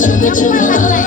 झुम झुम झुम झुम हा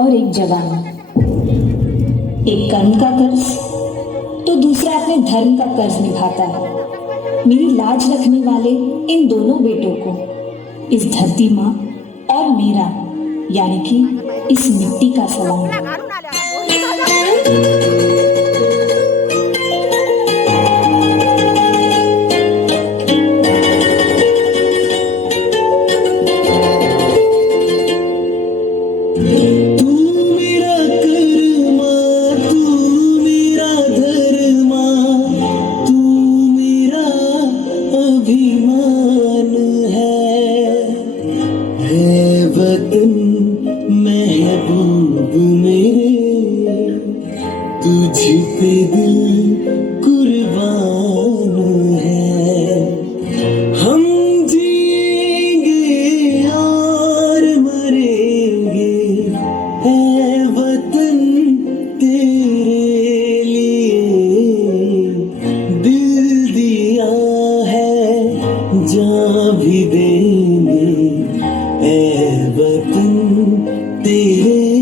और एक जवान। एक कर्म का कर्ज तो दूसरा अपने धर्म का कर्ज निभाता है। मेरी लाज रखने वाले इन दोनों बेटों को, इस धरती माँ और मेरा, यानी कि इस मिट्टी का सलाम तुझ पे दिल कुर्बान है। हम जिएँगे और मरेंगे, है वतन तेरे लिए। दिल दिया है, जा भी देंगे, है वतन तेरे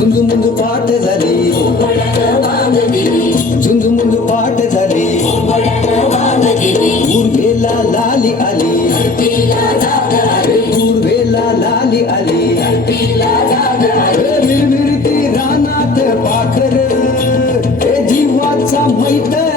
झुंज मुंज पाठ झाली. झुंज मुंज पाठ झाली. उर्वेला लाली आली. उर्वेला लाली आली. मिरमिरती रानात पाखर. जीवाचा मैत्र